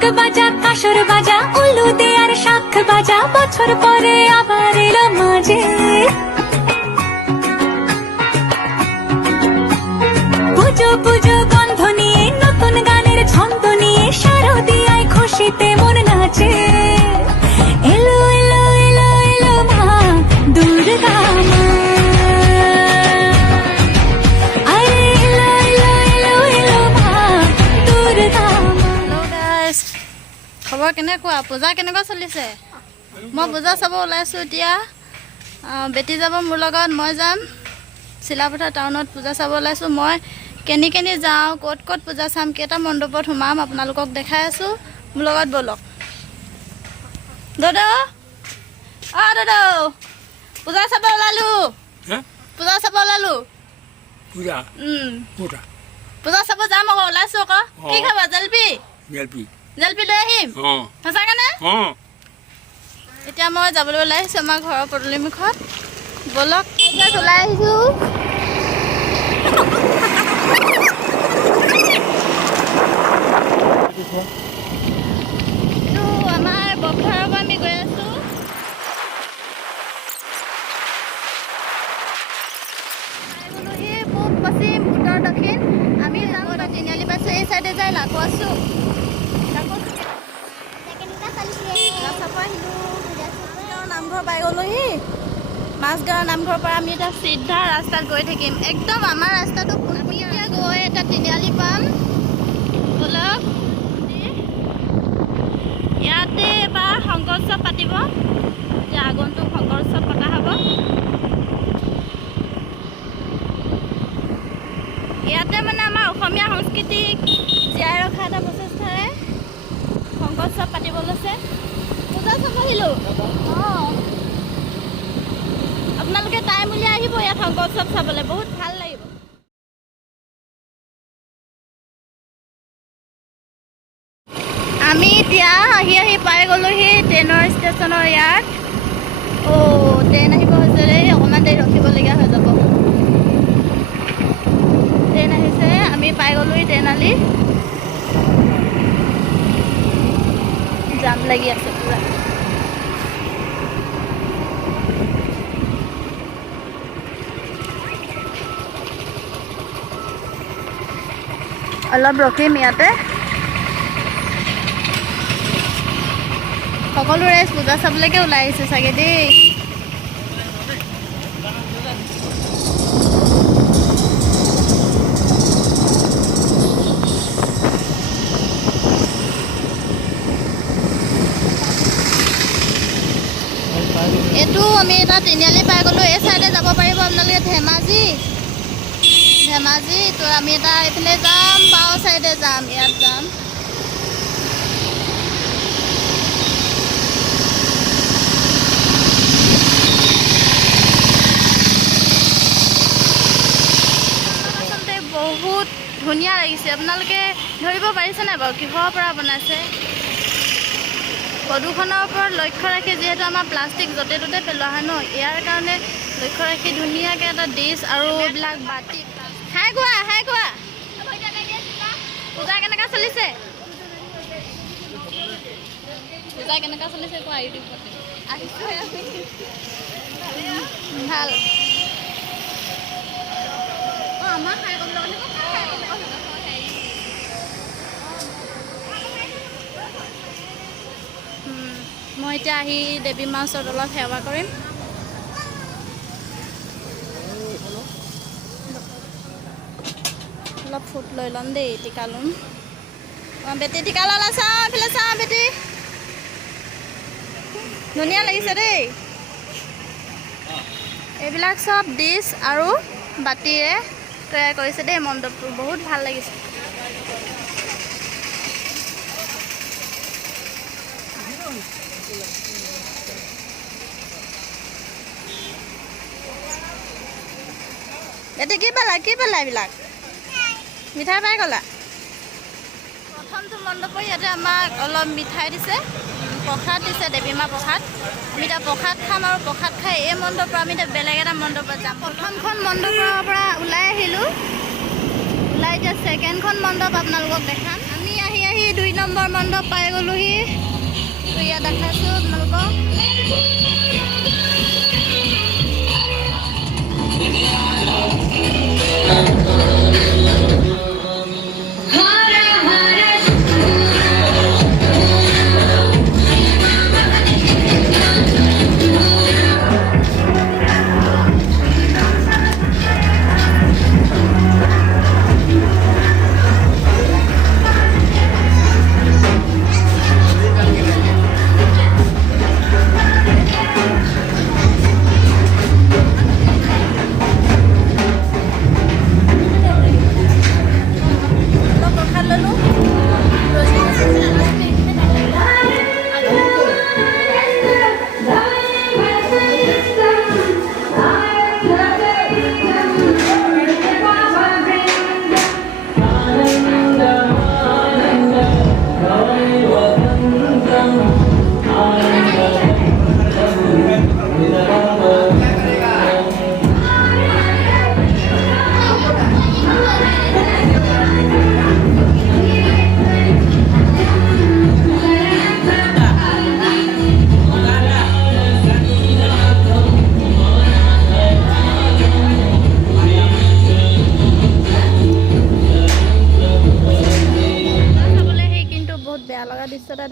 ঢাক বাজা কাসর বাজা উলু দে আর শাখ বাজা বছর পরে আবার এলো মাঝে পুজো পুজো গন্ধ নিয়ে নতুন গানের ছন্দ নিয়ে শারদিয়ায় খুশিতে মন নাচে এলো এলো এলো এলো মা দুর্গা মা আরে এলো এলো এলো এলো মা দুর্গা মা। হেল্ল' গাইজ, খবৰ কেনেকুৱা? পূজা কেনেকুৱা চলিছে? মই পূজা চাব ওলাইছোঁ এতিয়া। বেটি যাব মোৰ লগত, মই যাম চিলাপথাৰ টাউনত পূজা চাব ওলাইছোঁ। মই কেনি কেনি যাওঁ, ক'ত ক'ত পূজা চাম, কেইটা মণ্ডপত সোমাম আপোনালোকক দেখাই আছোঁ। মোৰ লগত ব'লক। দাদা দাদা পূজা চাব ওলালোঁ, পূজা চাব ওলালোঁ। পূজা ক'তা পূজা চাব যাম আকৌ, ওলাইছোঁ আকৌ। কি খাবা? জেলপি জেলপি জেলপি লৈ আহিম সঁচাকেনে? এতিয়া মই যাবলৈ ওলাই আহিছোঁ আমাৰ ঘৰৰ পদূলিমুখত। ব'লক এতিয়া ওলাই আহিছোঁ। এইটো আমাৰ বকখাৰৰ পৰা আমি গৈ আছোঁ। সেই পূব পশ্চিম উত্তৰ দক্ষিণ আমি যাম। তিনিআলি পাইছোঁ, এই চাইডে যাই লাগু আছোঁ। নামঘৰ পাই গ'লোহি। মাছগাঁৱৰ নামঘৰৰ পৰা আমি এতিয়া চিধা ৰাস্তাত গৈ থাকিম। একদম আমাৰ ৰাস্তাটো আমি এতিয়া গৈ এটা তিনিআলি পাম। ব'লক, ইয়াতে এবাৰ শংকৰ উৎসৱ পাতিব। এতিয়া আগন্তুক শংকৰ উৎসৱ পতা হ'ব। ইয়াতে মানে আমাৰ অসমীয়া সংস্কৃতিক জীয়াই ৰখা এটা প্ৰচেষ্টাৰে শংকৰ উৎসৱ পাতিব লৈছে। পূজা চাব আহিলোঁ। আপোনালোকে টাইম উলিয়াই আহিব ইয়াত শংকৰ উৎসৱ চাবলৈ, বহুত ভাল লাগিব। আমি এতিয়া আহি পাই গ'লোহি ট্ৰেইনৰ ষ্টেচনৰ ইয়াত। ট্ৰেইন আহিব হৈছে দেই, অকণমান দেৰি ৰখিবলগীয়া হৈ যাব। ট্ৰেইন আহিছে, আমি পাই গ'লোহি ট্ৰেইনালি। জাম লাগি আছে পুৰা। অলপ ৰখিম ইয়াতে। সকলোৰে পূজা চাবলৈকে ওলাই আহিছে চাগে দেই। এইটো আমি এটা তিনিআলি পাই গ'লোঁ। এই চাইডে যাব পাৰিব আপোনালোকে ধেমাজি। তো আমি এটা এইফালে যাম, বাওঁ চাইডে যাম, ইয়াত যাম। আচলতে বহুত ধুনীয়া লাগিছে। আপোনালোকে ধৰিব পাৰিছেনে বাৰু কিহৰ পৰা বনাইছে? প্ৰদূষণৰ ওপৰত লক্ষ্য ৰাখি, যিহেতু আমাৰ প্লাষ্টিক য'তে ত'তে পেলোৱা হয় ন, ইয়াৰ কাৰণে লক্ষ্য ৰাখি ধুনীয়াকৈ এটা ডিছ আৰু এইবিলাক বাতি। হাই কোৱা, হাই কোৱা। পূজা কেনেকুৱা চলিছে? পূজা কেনেকুৱা চলিছে কোৱা ইউটিউবত। আহিছোঁ ভাল। আমাৰ খাই মই এতিয়া আহি দেৱী মাৰ ওচৰত অলপ সেৱা কৰিম। অলপ ফুট লৈ ল'ম দেই, টিকা ল'ম। বেটি টিকা ল'লা, চাওঁ এইফালে চাওঁ বেটি। ধুনীয়া লাগিছে দেই। এইবিলাক চব ডিছ আৰু বাতিৰে তৈয়াৰ কৰিছে দেই মণ্ডপটো, বহুত ভাল লাগিছে। এতিয়া কি পালা এইবিলাক? মিঠাই পাই গ'লা? প্ৰথমটো মণ্ডপৰ ইয়াতে আমাক অলপ মিঠাই দিছে, প্ৰসাদ দিছে, দেৱী মা প্ৰসাদ। আমি এতিয়া প্ৰসাদ খাম আৰু প্ৰসাদ খাই এই মণ্ডপৰ পৰা আমি এতিয়া বেলেগ এটা মণ্ডপত যাম। প্ৰথমখন মণ্ডপৰ পৰা ওলাই আহিলোঁ। ওলাই এতিয়া ছেকেণ্ডখন মণ্ডপ আপোনালোকক দেখাম। আমি আহি 2 নম্বৰ মণ্ডপ পাই গ'লোহি তো ইয়াত দেখাইছোঁ আপোনালোকক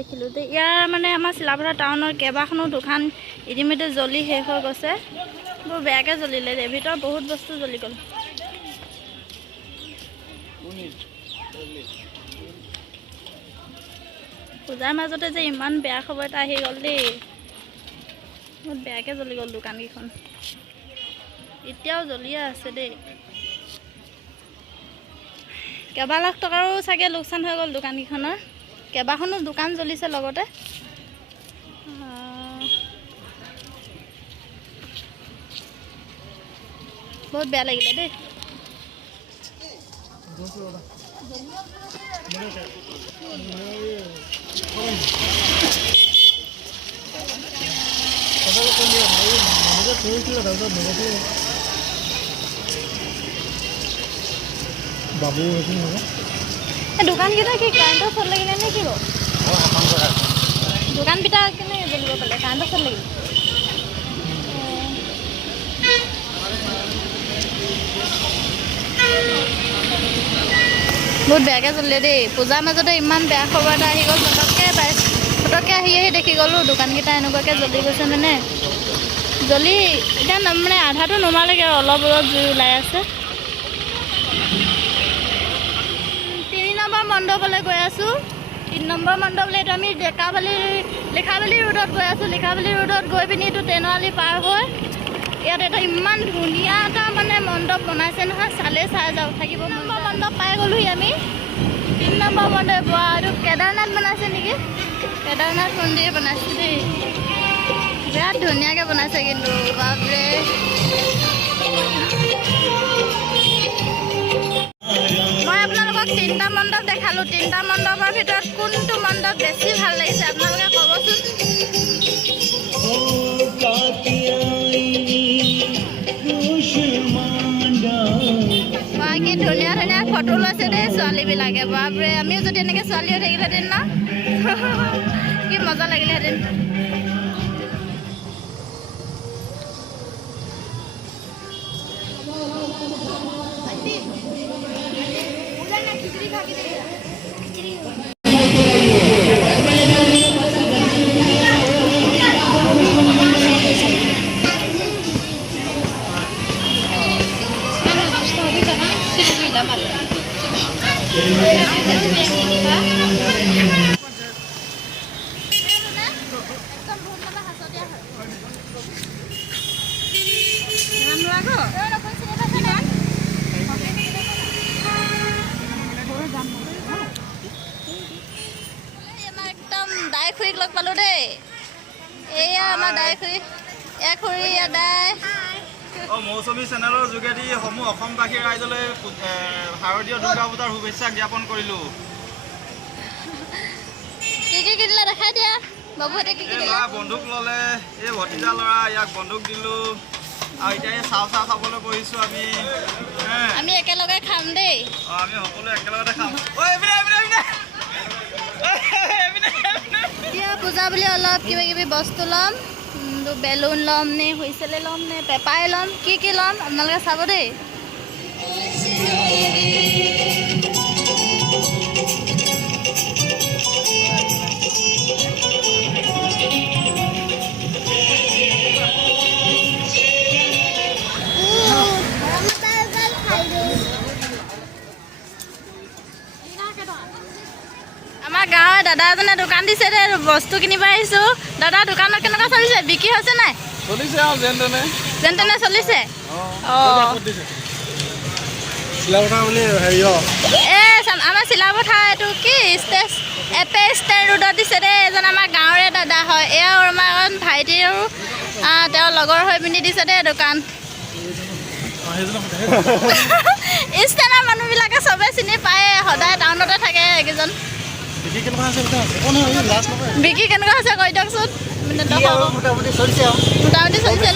দেখিলোঁ যে ইয়াৰ মানে আমাৰ চিলাপথাৰ টাউনৰ কেইবাখনো দোকান ইতিমধ্যে জ্বলি শেষ হৈ গৈছে বৰ বেয়াকৈ জ্বলিলে দেই ভিতৰত বহুত বস্তু জ্বলি গ'ল পূজাৰ মাজতে যে ইমান বেয়া খবৰ এটা আহি গ'ল দেই বহুত বেয়াকৈ জ্বলি গ'ল দোকানকেইখন এতিয়াও জ্বলিয়ে আছে দেই কেইবা লাখ টকাৰো চাগে লোকচান হৈ গ'ল দোকানকেইখনৰ কেইবাখনো দোকান জ্বলিছে লগতে বহুত বেয়া লাগিলে দেই বাবু দোকানকেইটা কি কাৰেণ্টৰ চট লাগিলে নে কি দোকানকেইটা কেনে জ্বলিব পালে কাৰেণ্টৰ চট লাগিলে বহুত বেয়াকৈ জ্বলিলে দেই পূজাৰ মাজতে ইমান বেয়া খবৰ এটা আহি গ'ল পটককৈ আহি দেখি গ'লোঁ দোকানকেইটা এনেকুৱাকৈ জ্বলি গৈছে মানে জ্বলি এতিয়া মানে আধাটো নমালেগৈ আৰু অলপ অলপ জুই ওলাই আছে 3 নম্বৰ মণ্ডপলৈ গৈ আছোঁ 3 নম্বৰ মণ্ডপলৈ এইটো আমি লিখাবালি ৰোডত গৈ আছোঁ লিখাবালি ৰোডত গৈ পিনি এইটো ট্ৰেইনৱালি পাৰ হৈ ইয়াত এটা ইমান ধুনীয়া এটা মানে মণ্ডপ বনাইছে নহয় চালে চাই যাওঁ থাকিব 3 নম্বৰ মণ্ডপ পাই গ'লোহি আমি 3 নম্বৰ মণ্ডপ এইটো কেদাৰনাথ বনাইছে নেকি কেদাৰনাথ মন্দিৰ বনাইছে দেই বিৰাট ধুনীয়াকৈ বনাইছে কিন্তু বাপৰে মই আপোনালোকক 3টা মণ্ডপ দেখালোঁ 3টা মণ্ডপৰ ভিতৰত কোনটো মণ্ডপ বেছি ভাল লাগিছে আপোনালোকে ক'বচোন কি ধুনীয়া ধুনীয়া ফটো লৈছে দেই ছোৱালীবিলাকে বাপৰে আমিও যদি এনেকৈ ছোৱালী হৈ থাকিলেহেঁতেন ন কি মজা লাগিলেহেঁতেন খুৰীক লগ পালোঁ দেই এয়া আমাৰ দাই খুৰী খুৰী দাই মৌচুমী চেনেলৰ যোগেদি সমূহ অসমবাসী ৰাইজলৈ শাৰদীয় দুৰ্গা পূজাৰ শুভেচ্ছা জ্ঞাপন কৰিলোঁ কি কিনিলে দেখাই দিয়া বাবুহঁতে কি কিনিলে বন্দুক ল'লে এই ভতিজা ল'ৰা ইয়াক বন্দুক দিলোঁ আৰু এতিয়া চাহ খাবলৈ বহিছোঁ আমি একেলগে খাম দেই আমি সকলোৱে একেলগতে খাম এতিয়া পূজা বুলি অলপ কিবা কিবি বস্তু ল'ম বেলুন ল'ম নে হুইচেলে ল'ম নে পেপাই ল'ম কি ল'ম আপোনালোকে চাব দেই আমাৰ গাঁৱৰ দাদা এজনে দোকান দিছে দে বস্তু কিনিব আহিছোঁ দাদা দোকানত কেনেকুৱা চলিছে বিক্ৰী হৈছে নাই চলিছে আৰু যেন তেনে চলিছে চিলাপথাৰ বুলি হেৰি আমাৰ চিলাপথাৰ এইটো কি ষ্টেজ ষ্টেণ্ড ৰোডত দিছে দেই এজন আমাৰ গাঁৱৰে দাদা হয় এয়াও আমাৰ ভাইটিৰো তেওঁৰ লগৰ হৈ পিনি দিছে দেই দোকান ষ্টেণ্ডৰ মানুহবিলাকে চবে চিনি পায় সদায় টাউনতে থাকে এইকেইজন বিক্ৰী কেনেকুৱা হৈছে কৈ দিয়কচোন মোটামুটি চলিছে ন